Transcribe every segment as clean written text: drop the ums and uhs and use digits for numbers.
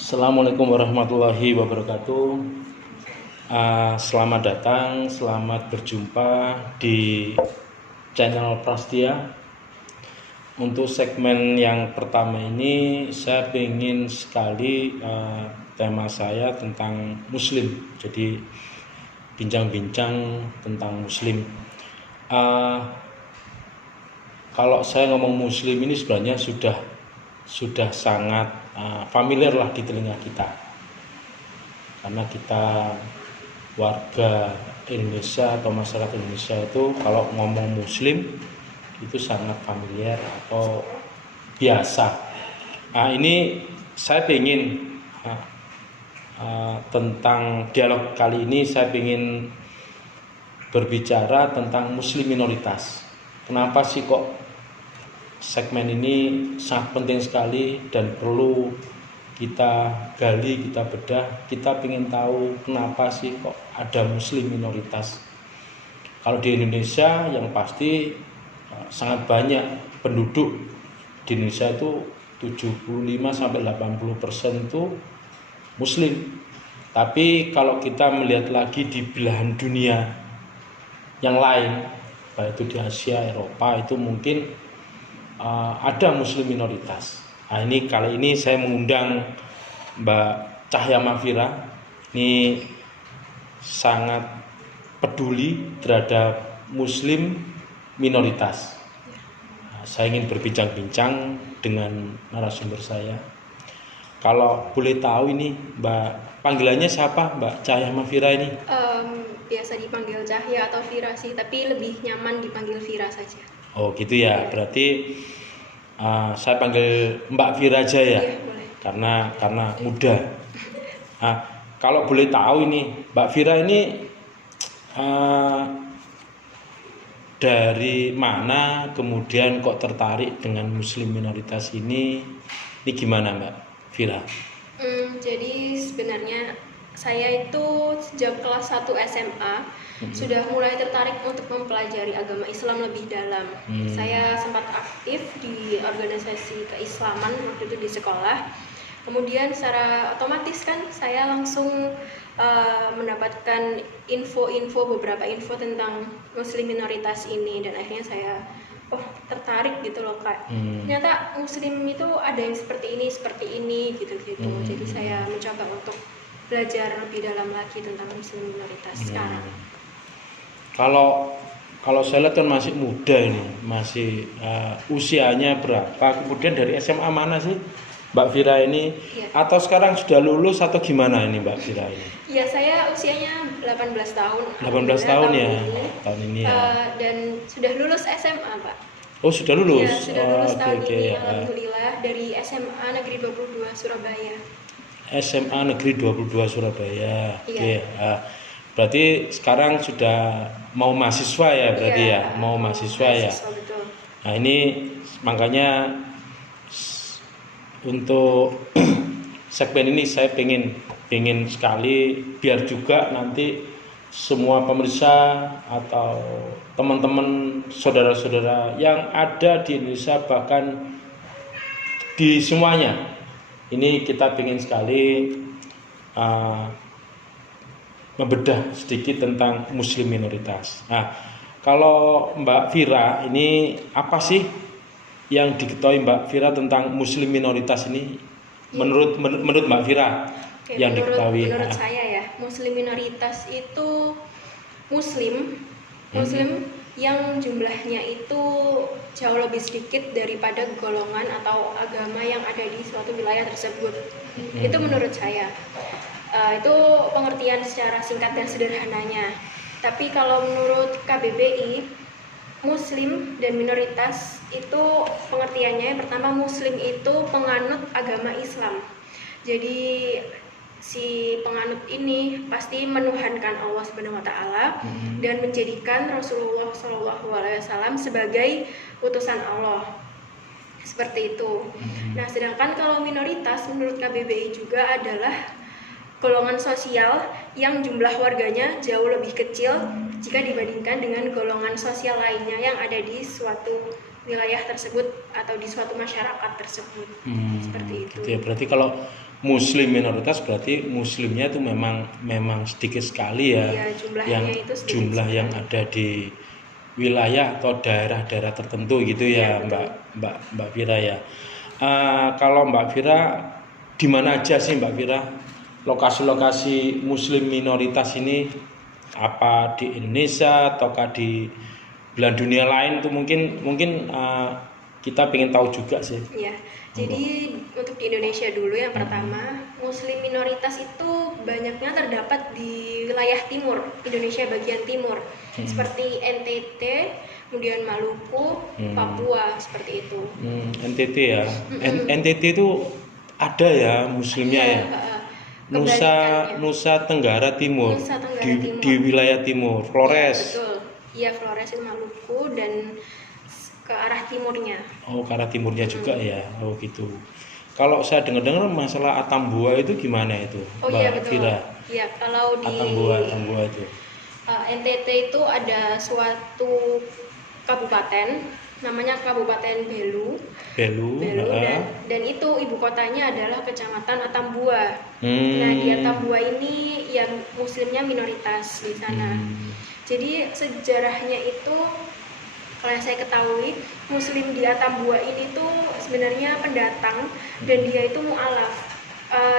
Assalamualaikum warahmatullahi wabarakatuh. Selamat datang, selamat berjumpa di channel Prastia. Untuk segmen yang pertama ini saya ingin sekali tema saya tentang Muslim. Jadi bincang-bincang tentang Muslim. Kalau saya ngomong Muslim ini sebenarnya sudah sangat familiar lah di telinga kita, karena kita warga Indonesia atau masyarakat Indonesia itu kalau ngomong Muslim itu sangat familiar atau biasa. Ini saya ingin tentang dialog kali ini saya ingin berbicara tentang Muslim minoritas. Kenapa sih kok segmen ini sangat penting sekali dan perlu kita gali, kita bedah. Kita ingin tahu kenapa sih kok ada Muslim minoritas. Kalau di Indonesia yang pasti sangat banyak penduduk di Indonesia itu 75-80% itu Muslim. Tapi kalau kita melihat lagi di belahan dunia yang lain, baik itu di Asia, Eropa, itu mungkin ada Muslim minoritas. Ini kali ini saya mengundang Mbak Cahya Mafira. Ini sangat peduli terhadap Muslim minoritas. Saya ingin berbincang-bincang dengan narasumber saya. Kalau boleh tahu ini Mbak, panggilannya siapa Mbak Cahya Mafira ini? Biasa dipanggil Cahya atau Vira sih, tapi lebih nyaman dipanggil Vira saja. Oh gitu ya, berarti saya panggil Mbak Vira aja ya, Boleh. karena muda. Kalau boleh tahu ini Mbak Vira ini dari mana kemudian kok tertarik dengan Muslim minoritas ini gimana Mbak Vira? Jadi sebenarnya saya itu sejak kelas 1 SMA sudah mulai tertarik untuk mempelajari agama Islam lebih dalam. Saya sempat aktif di organisasi keislaman waktu itu di sekolah. Kemudian secara otomatis kan saya langsung mendapatkan beberapa info tentang Muslim minoritas ini, dan akhirnya saya tertarik gitu loh Kak. Ternyata Muslim itu ada yang seperti ini gitu. Jadi saya mencoba untuk belajar lebih dalam lagi tentang Muslim minoritas sekarang. Kalau saya lihat kan masih muda ini, masih usianya berapa? Kemudian dari SMA mana sih Mbak Vira ini? Ya. Atau sekarang sudah lulus atau gimana ini Mbak Vira ini? Ya, saya usianya 18 tahun. 18 tahun ya, tahun ini ya. Dan sudah lulus SMA Pak. Oh sudah lulus? Ya, sudah lulus tahun ini, ya. Alhamdulillah, dari SMA Negeri 22 Surabaya. SMA Negeri 22 Surabaya. Iya. Berarti sekarang sudah mau mahasiswa ya berarti ya? Mau mahasiswa ya? Betul. Nah ini makanya untuk segmen ini saya pengen sekali biar juga nanti semua pemirsa atau teman-teman saudara-saudara yang ada di Indonesia, bahkan di semuanya, ini kita pengen sekali membedah sedikit tentang Muslim minoritas. Nah, kalau Mbak Vira ini apa sih yang diketahui Mbak Vira tentang Muslim minoritas ini? Menurut Mbak Vira yang diketahui? Menurut saya ya, Muslim minoritas itu Muslim yang jumlahnya itu jauh lebih sedikit daripada golongan atau agama yang ada di suatu wilayah tersebut. Itu menurut saya. Itu pengertian secara singkat dan sederhananya. Tapi kalau menurut KBBI, Muslim dan minoritas itu pengertiannya, pertama, Muslim itu penganut agama Islam. Jadi si penganut ini pasti menuhankan Allah Subhanahu wa taala dan menjadikan Rasulullah SAW sebagai utusan Allah. Seperti itu. Nah, sedangkan kalau minoritas menurut KBBI juga adalah golongan sosial yang jumlah warganya jauh lebih kecil jika dibandingkan dengan golongan sosial lainnya yang ada di suatu wilayah tersebut atau di suatu masyarakat tersebut. Seperti itu. Gitu ya. Berarti kalau Muslim minoritas berarti muslimnya itu memang sedikit sekali ya, Ya, jumlahnya yang itu sedikit jumlah yang sekali. ada di wilayah atau daerah-daerah tertentu gitu Iya, ya, betul. Mbak Vira ya. Kalau Mbak Vira di mana aja sih Mbak Vira lokasi-lokasi muslim minoritas ini, apa di Indonesia ataukah di belahan dunia lain, tuh mungkin kita pengen tahu juga sih. Ya, jadi untuk di Indonesia dulu yang pertama, muslim minoritas itu banyaknya terdapat di wilayah timur, Indonesia bagian timur, seperti NTT, kemudian Maluku, Papua, seperti itu. NTT ya. NTT itu ada ya muslimnya Iya, ya. kebalikannya. Nusa Tenggara Timur, Nusa Tenggara di, Timur. di wilayah timur, Iya, Flores. betul. Iya, Flores itu Maluku dan ke arah timurnya. Oh, ke arah timurnya juga ya. Oh gitu. Kalau saya dengar-dengar masalah Atambua itu gimana itu, Oh Mbak iya, betul. Vira? Iya, kalau di Atambua itu. NTT itu ada suatu kabupaten namanya Kabupaten Belu. Belu. Dan itu ibu kotanya adalah Kecamatan Atambua. Hmm. Nah, di Atambua ini yang muslimnya minoritas di sana. Jadi sejarahnya itu kalau yang saya ketahui, muslim di Atambua ini tuh sebenarnya pendatang dan dia itu mu'alaf.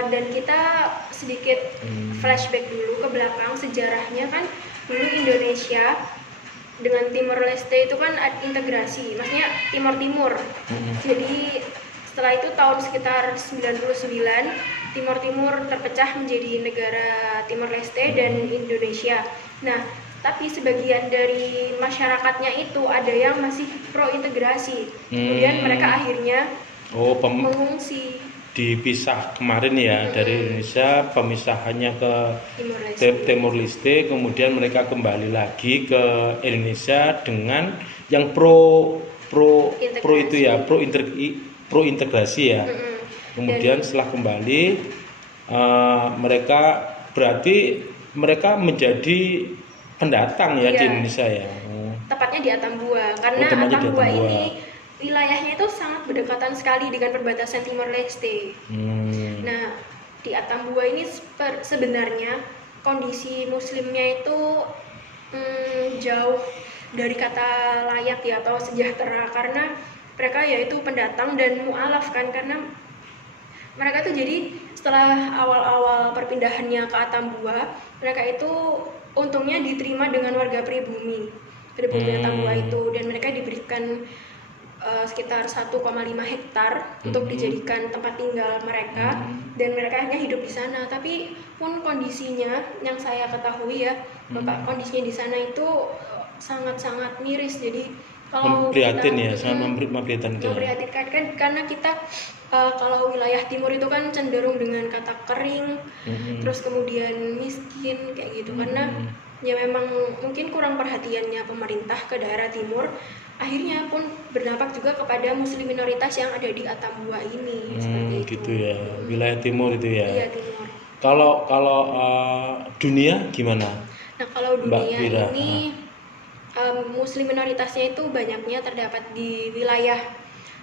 Dan kita sedikit flashback dulu ke belakang sejarahnya kan, dulu Indonesia dengan Timor Leste itu kan integrasi, maksudnya Timur-Timur. Jadi setelah itu tahun sekitar 99, Timur-Timur terpecah menjadi negara Timor Leste dan Indonesia. Nah, tapi sebagian dari masyarakatnya itu ada yang masih pro integrasi. Kemudian mereka akhirnya mengungsi. Dipisah kemarin ya dari Indonesia, pemisahannya ke Timor Leste, kemudian mereka kembali lagi ke Indonesia dengan yang pro itu ya, pro integrasi ya. Kemudian setelah kembali mereka berarti mereka menjadi pendatang ya, di Indonesia ya. Tepatnya di Atambua, karena Atambua ini wilayahnya itu sangat berdekatan sekali dengan perbatasan Timor Leste. Nah, di Atambua ini sebenarnya kondisi muslimnya itu jauh dari kata layak ya atau sejahtera, karena mereka yaitu pendatang dan mu'alaf kan, karena mereka tuh jadi setelah awal-awal perpindahannya ke Atambua, mereka itu untungnya diterima dengan warga pribumi Atambua itu, dan mereka diberikan sekitar 1,5 hektar untuk dijadikan tempat tinggal mereka, dan mereka hanya hidup di sana. Tapi pun kondisinya yang saya ketahui ya, Bapak, kondisinya di sana itu sangat-sangat miris. Jadi kalau memprihatin ya, sangat memprihatinkan kan, karena kita kalau wilayah timur itu kan cenderung dengan kata kering, terus kemudian miskin kayak gitu, karena ya memang mungkin kurang perhatiannya pemerintah ke daerah timur, akhirnya pun berdampak juga kepada muslim minoritas yang ada di Atambua ini. Seperti gitu itu. ya, wilayah timur itu ya. Iya, timur. Kalau dunia gimana? Nah, kalau dunia Vira, ini muslim minoritasnya itu banyaknya terdapat di wilayah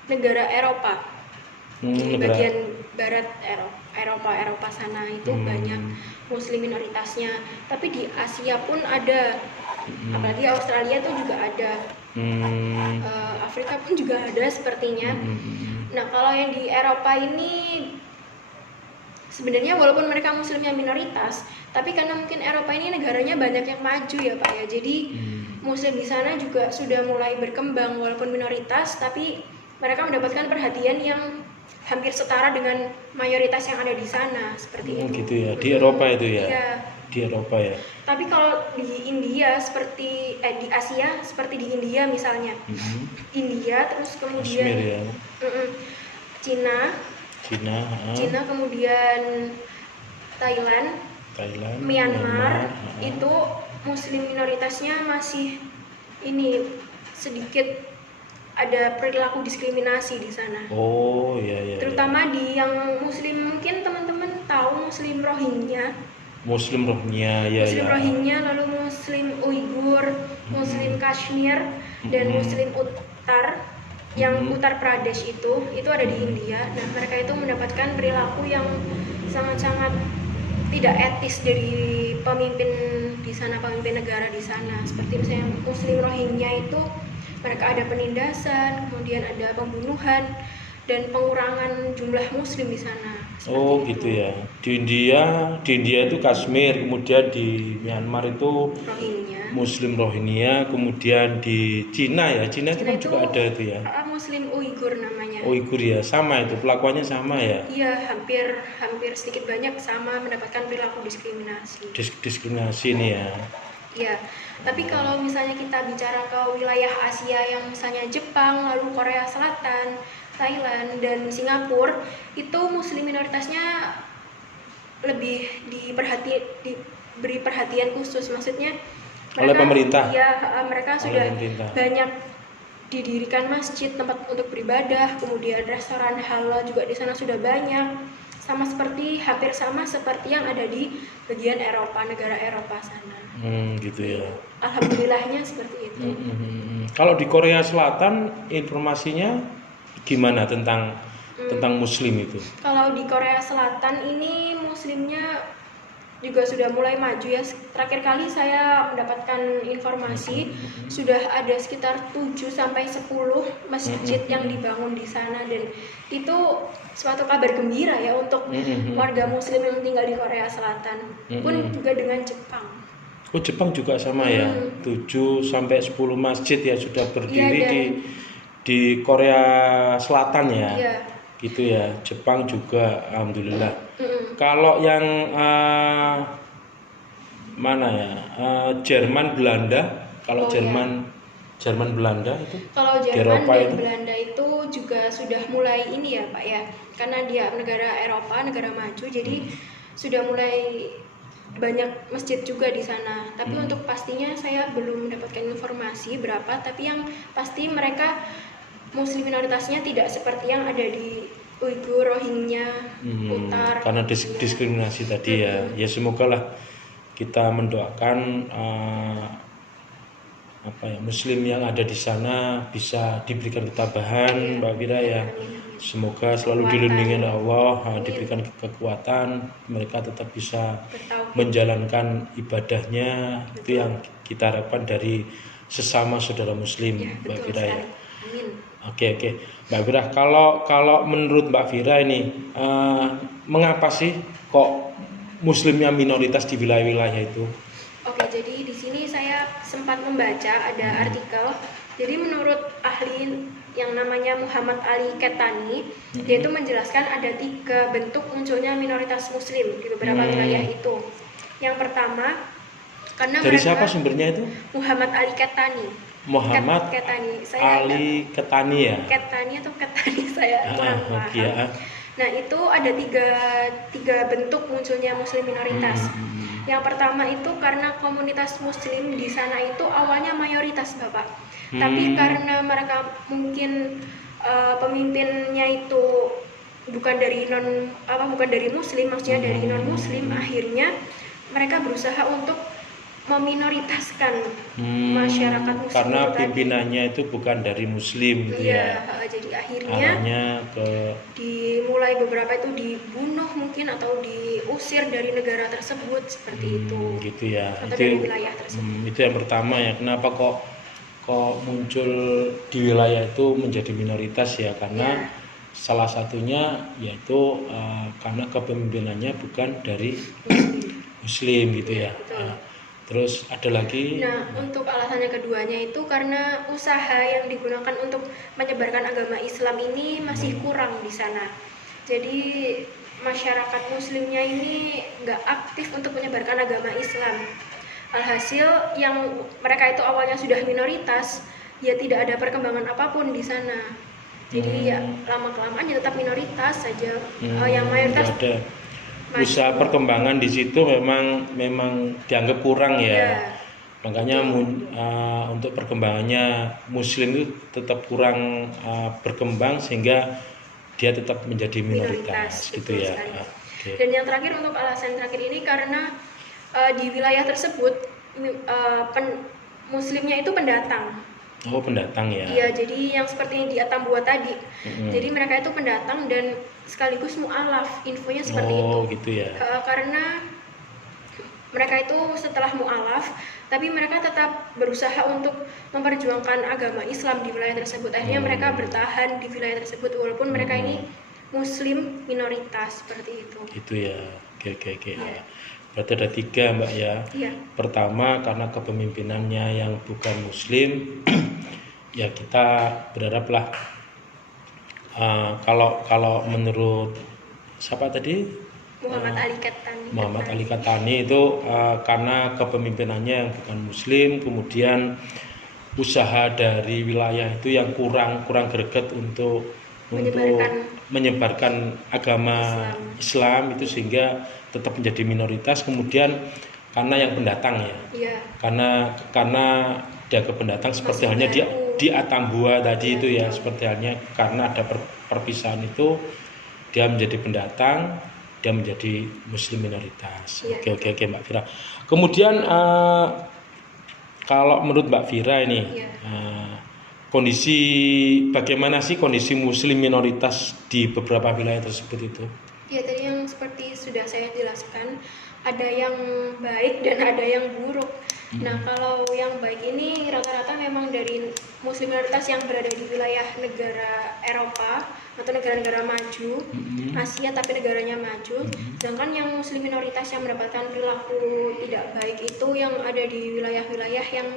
negara Eropa. Di bagian barat Eropa sana itu banyak muslim minoritasnya. Tapi di Asia pun ada, apalagi Australia itu juga ada. Afrika pun juga ada sepertinya. Nah, kalau yang di Eropa ini sebenarnya walaupun mereka muslimnya minoritas, tapi karena mungkin Eropa ini negaranya banyak yang maju ya Pak ya, jadi muslim di sana juga sudah mulai berkembang walaupun minoritas, tapi mereka mendapatkan perhatian yang hampir setara dengan mayoritas yang ada di sana, seperti itu. Gitu ya, di Eropa itu ya. Iya. Di Eropa ya. Tapi kalau di India seperti di Asia seperti di India misalnya, India, terus kemudian Kashmir, ya. Cina, kemudian Thailand, Myanmar, itu muslim minoritasnya masih ini sedikit ada perilaku diskriminasi di sana. Oh iya. Terutama di yang muslim, mungkin teman-teman tahu muslim Rohingya. Muslim Rohingya, lalu muslim Uighur, muslim Kashmir, dan muslim Uttar. yang Uttar Pradesh itu ada di India. Nah, mereka itu mendapatkan perilaku yang sangat-sangat tidak etis dari pemimpin di sana, pemimpin negara di sana. Seperti misalnya Muslim Rohingya itu mereka ada penindasan, kemudian ada pembunuhan dan pengurangan jumlah Muslim di sana. Oh gitu ya. Di India itu Kashmir, kemudian di Myanmar itu Rohingya. Muslim Rohingya, kemudian di Cina ya. Cina itu kan juga ada itu ya. Muslim Uighur namanya. Uighur ya, sama itu pelakuannya sama ya. Iya, hampir sedikit banyak sama mendapatkan perilaku diskriminasi. Diskriminasi nih ya. Iya. Tapi kalau misalnya kita bicara ke wilayah Asia yang misalnya Jepang, lalu Korea Selatan, Thailand dan Singapura, itu muslim minoritasnya lebih diberi perhatian khusus. Maksudnya mereka, oleh pemerintah. Iya, mereka sudah banyak didirikan masjid, tempat untuk beribadah, kemudian restoran halal juga di sana sudah banyak. Hampir sama seperti yang ada di bagian Eropa, negara Eropa sana. Gitu ya. Alhamdulillahnya seperti itu. Kalau di Korea Selatan informasinya gimana tentang Muslim itu? Kalau di Korea Selatan ini Muslimnya juga sudah mulai maju ya. Terakhir kali saya mendapatkan informasi sudah ada sekitar 7-10 masjid yang dibangun di sana, dan itu suatu kabar gembira ya untuk warga Muslim yang tinggal di Korea Selatan. Pun juga dengan Jepang. Oh, Jepang juga sama ya. 7-10 masjid ya sudah berdiri di Korea Selatan ya. Iya. Gitu ya. Jepang juga alhamdulillah. Kalau yang mana ya? Jerman, Belanda. Kalau Jerman Belanda itu? Kalau Jerman dan Belanda itu juga sudah mulai ini ya Pak ya. Karena dia negara Eropa, negara maju, jadi sudah mulai banyak masjid juga di sana. Tapi untuk pastinya saya belum mendapatkan informasi berapa, tapi yang pasti mereka muslim minoritasnya tidak seperti yang ada di Uighur, Rohingya, Uttar. Karena diskriminasi tadi ya. Ya semoga lah kita mendoakan Muslim yang ada di sana bisa diberikan ketabahan, Mbak Fira ya. Semoga selalu dilindungi oleh Allah, diberikan kekuatan, mereka tetap bisa menjalankan ibadahnya. Itu yang kita harapkan dari sesama saudara Muslim, Mbak Fira ya. Oke, Mbak Fira. Kalau menurut Mbak Fira ini, mengapa sih kok Muslimnya minoritas di wilayah-wilayah itu? Oke, jadi di sini saya sempat membaca ada artikel. Jadi menurut ahli yang namanya Muhammad Ali Ketani, dia itu menjelaskan ada 3 bentuk munculnya minoritas Muslim di beberapa wilayah itu. Yang pertama, karena dari siapa sumbernya itu? Muhammad Ali Ketani. Muhammad Ketani. Ali Ketani ya? Ketani atau Ketani saya kurang paham. Ya. Nah, itu ada tiga bentuk munculnya muslim minoritas. Yang pertama itu karena komunitas muslim di sana itu awalnya mayoritas Bapak. Tapi karena mereka mungkin pemimpinnya itu bukan dari muslim, maksudnya dari non muslim, akhirnya mereka berusaha untuk meminoritaskan masyarakat muslim karena pimpinannya itu bukan dari muslim gitu ya. Jadi akhirnya dimulai beberapa itu dibunuh mungkin atau diusir dari negara tersebut seperti itu. Gitu ya. Atau dari wilayah tersebut. Itu yang pertama ya. Kenapa kok muncul di wilayah itu menjadi minoritas ya? Karena salah satunya yaitu karena kepemimpinannya bukan dari muslim gitu ya. Terus ada lagi. Nah, untuk alasannya keduanya itu karena usaha yang digunakan untuk menyebarkan agama Islam ini masih kurang di sana. Jadi masyarakat muslimnya ini nggak aktif untuk menyebarkan agama Islam. Alhasil yang mereka itu awalnya sudah minoritas, ya tidak ada perkembangan apapun di sana. Jadi ya lama-kelamaan ya tetap minoritas saja. Yang mayoritas usaha perkembangan di situ memang dianggap kurang ya. Makanya untuk perkembangannya muslim itu tetap kurang berkembang sehingga dia tetap menjadi minoritas gitu ya. Dan yang terakhir, untuk alasan terakhir ini karena di wilayah tersebut muslimnya itu pendatang. Oh, pendatang ya. Iya, jadi yang seperti di Atambua tadi. Mm-mm. Jadi mereka itu pendatang dan sekaligus mu'alaf, infonya seperti itu. Oh, gitu ya. Karena mereka itu setelah mu'alaf, tapi mereka tetap berusaha untuk memperjuangkan agama Islam di wilayah tersebut. Akhirnya mereka bertahan di wilayah tersebut walaupun mereka ini Muslim minoritas, seperti itu. Itu ya. Oke. Iya. Berarti ada 3 Mbak ya. Iya. Pertama, karena kepemimpinannya yang bukan Muslim, ya kita berharaplah kalau menurut siapa tadi? Muhammad Ali Kattani. Muhammad Ali Kattani itu karena kepemimpinannya yang bukan Muslim, kemudian usaha dari wilayah itu yang kurang greget untuk menyebarkan agama Islam itu, sehingga tetap menjadi minoritas. Kemudian karena yang pendatang ya, Iya. karena dia ke pendatang seperti halnya di Atambua tadi itu ya, seperti halnya karena ada perpisahan itu dia menjadi pendatang, dia menjadi Muslim minoritas. Iya. Oke Mbak Vira. Kemudian kalau menurut Mbak Vira ini kondisi bagaimana sih kondisi Muslim minoritas di beberapa wilayah tersebut itu? Ya, tadi yang seperti sudah saya jelaskan, ada yang baik dan ada yang buruk. Nah, kalau yang baik ini rata-rata memang dari Muslim minoritas yang berada di wilayah negara Eropa atau negara-negara maju, Asia tapi negaranya maju. Sedangkan yang Muslim minoritas yang mendapatkan perilaku tidak baik itu yang ada di wilayah-wilayah yang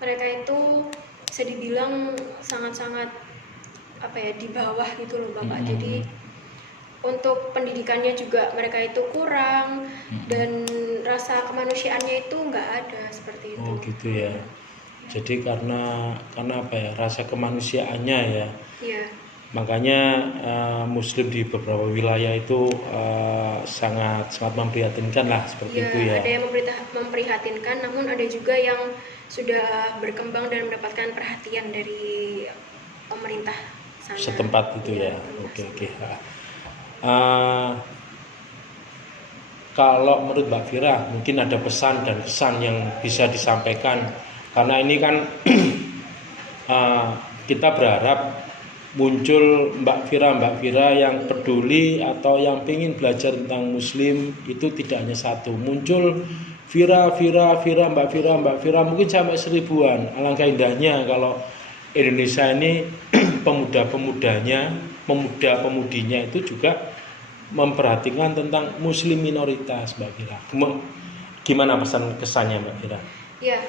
mereka itu bisa dibilang sangat-sangat di bawah gitu loh Bapak. Jadi untuk pendidikannya juga mereka itu kurang dan rasa kemanusiaannya itu nggak ada, seperti itu. Oh gitu ya. Jadi karena rasa kemanusiaannya ya. Iya. Makanya Muslim di beberapa wilayah itu sangat memprihatinkan lah, seperti itu ya. Ada yang memprihatinkan, namun ada juga yang sudah berkembang dan mendapatkan perhatian dari pemerintah sana. Setempat itu ya. Oke. Kalau menurut Mbak Vira mungkin ada pesan dan kesan yang bisa disampaikan, karena ini kan kita berharap muncul Mbak Vira yang peduli atau yang ingin belajar tentang Muslim itu tidak hanya satu, muncul Vira Mbak Vira mungkin sampai 1000-an. Alangkah indahnya kalau Indonesia ini pemuda-pemudinya itu juga memperhatikan tentang Muslim minoritas, Mbak Vira. Gimana pesan kesannya Mbak Vira? Ya,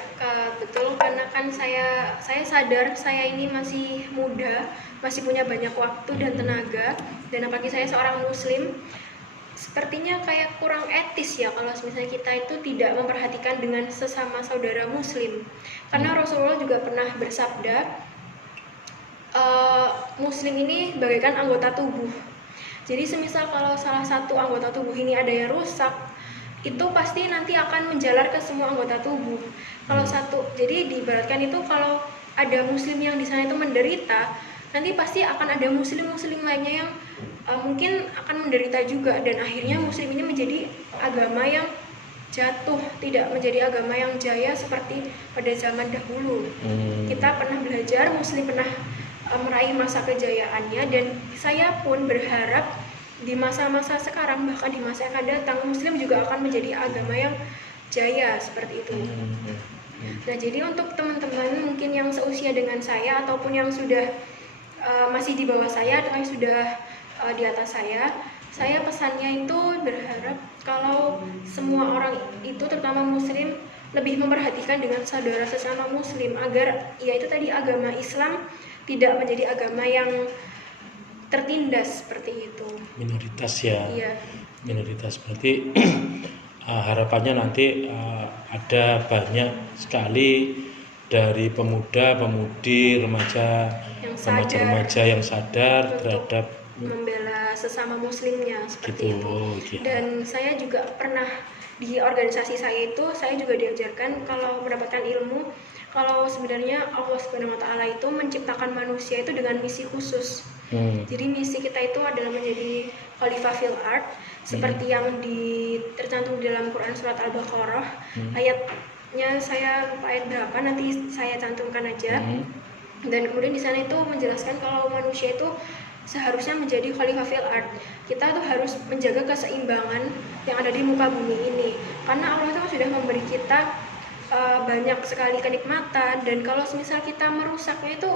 betul, karena kan saya sadar saya ini masih muda, masih punya banyak waktu dan tenaga, dan apalagi saya seorang Muslim, sepertinya kayak kurang etis ya kalau misalnya kita itu tidak memperhatikan dengan sesama saudara Muslim. Karena Rasulullah juga pernah bersabda, Muslim ini bagaikan anggota tubuh. Jadi semisal kalau salah satu anggota tubuh ini ada yang rusak, itu pasti nanti akan menjalar ke semua anggota tubuh. Jadi diibaratkan itu kalau ada Muslim yang di sana itu menderita, nanti pasti akan ada Muslim lainnya yang mungkin akan menderita juga, dan akhirnya Muslim ini menjadi agama yang jatuh, tidak menjadi agama yang jaya seperti pada zaman dahulu. Kita pernah belajar, Muslim pernah meraih masa kejayaannya, dan saya pun berharap di masa-masa sekarang, bahkan di masa yang akan datang, Muslim juga akan menjadi agama yang jaya seperti itu. Nah, jadi untuk teman-teman mungkin yang seusia dengan saya ataupun yang sudah masih di bawah saya atau yang sudah di atas saya pesannya itu berharap kalau semua orang itu, terutama Muslim, lebih memperhatikan dengan saudara sesama Muslim agar ya itu tadi agama Islam tidak menjadi agama yang tertindas seperti itu. Minoritas ya. Iya. Minoritas berarti harapannya nanti ada banyak sekali dari pemuda-pemudi, remaja yang sadar terhadap membela sesama Muslimnya seperti gitu, itu. Dan saya juga pernah di organisasi saya itu, saya juga diajarkan kalau mendapatkan ilmu, kalau sebenarnya Allah Subhanahu wa Ta'ala itu menciptakan manusia itu dengan misi khusus. Jadi misi kita itu adalah menjadi khalifah fil ard, seperti yang tercantum di dalam Quran surat Al-Baqarah. Ayatnya saya lupa ayat berapa, nanti saya cantumkan aja. Dan kemudian di sana itu menjelaskan kalau manusia itu seharusnya menjadi khalifah fil ard. Kita tuh harus menjaga keseimbangan yang ada di muka bumi ini. Karena Allah itu sudah memberi kita banyak sekali kenikmatan, dan kalau misal kita merusaknya itu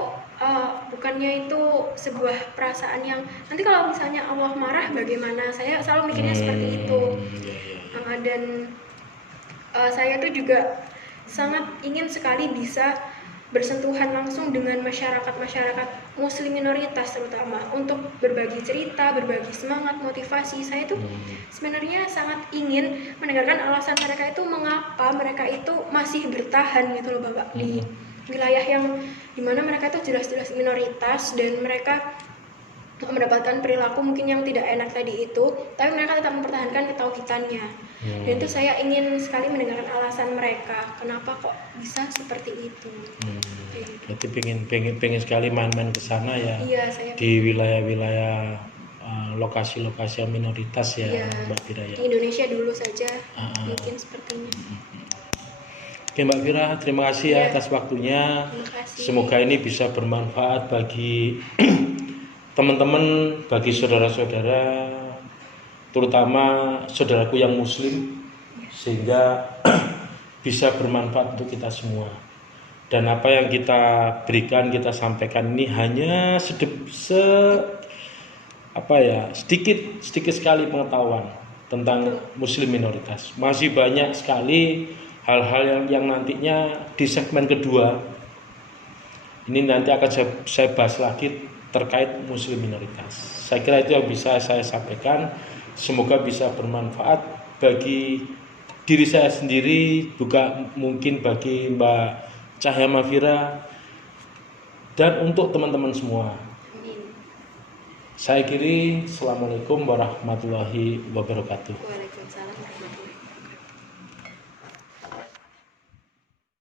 bukannya itu sebuah perasaan yang nanti kalau misalnya Allah marah bagaimana. Saya selalu mikirnya seperti itu. Dan saya tuh juga sangat ingin sekali bisa bersentuhan langsung dengan masyarakat muslim minoritas, terutama untuk berbagi cerita, berbagi semangat, motivasi. Saya tuh sebenarnya sangat ingin mendengarkan alasan mereka itu mengapa mereka itu masih bertahan gitu loh Bapak, di wilayah yang dimana mereka itu jelas-jelas minoritas dan mereka mendapatkan perilaku mungkin yang tidak enak tadi itu, tapi mereka tetap mempertahankan ketauhidannya. Dan itu saya ingin sekali mendengarkan alasan mereka kenapa kok bisa seperti itu. Berarti pengen sekali main-main ke sana ya. Iya, saya di wilayah-wilayah lokasi-lokasi yang minoritas ya, Mbak Fira ya. Di Indonesia dulu saja mungkin sepertinya. Oke Mbak Fira, terima kasih ya atas waktunya. Terima kasih. Semoga ini bisa bermanfaat bagi teman-teman, bagi saudara-saudara, terutama saudaraku yang muslim, sehingga bisa bermanfaat untuk kita semua. Dan apa yang kita berikan, kita sampaikan ini hanya sedikit sekali pengetahuan tentang muslim minoritas. Masih banyak sekali hal-hal yang nantinya di segmen kedua ini nanti akan saya bahas lagi terkait muslim minoritas. Saya kira itu yang bisa saya sampaikan. Semoga bisa bermanfaat bagi diri saya sendiri, juga mungkin bagi Mbak Cahya Mafira, dan untuk teman-teman semua. Saya akhiri. Assalamualaikum warahmatullahi wabarakatuh. Waalaikumsalam.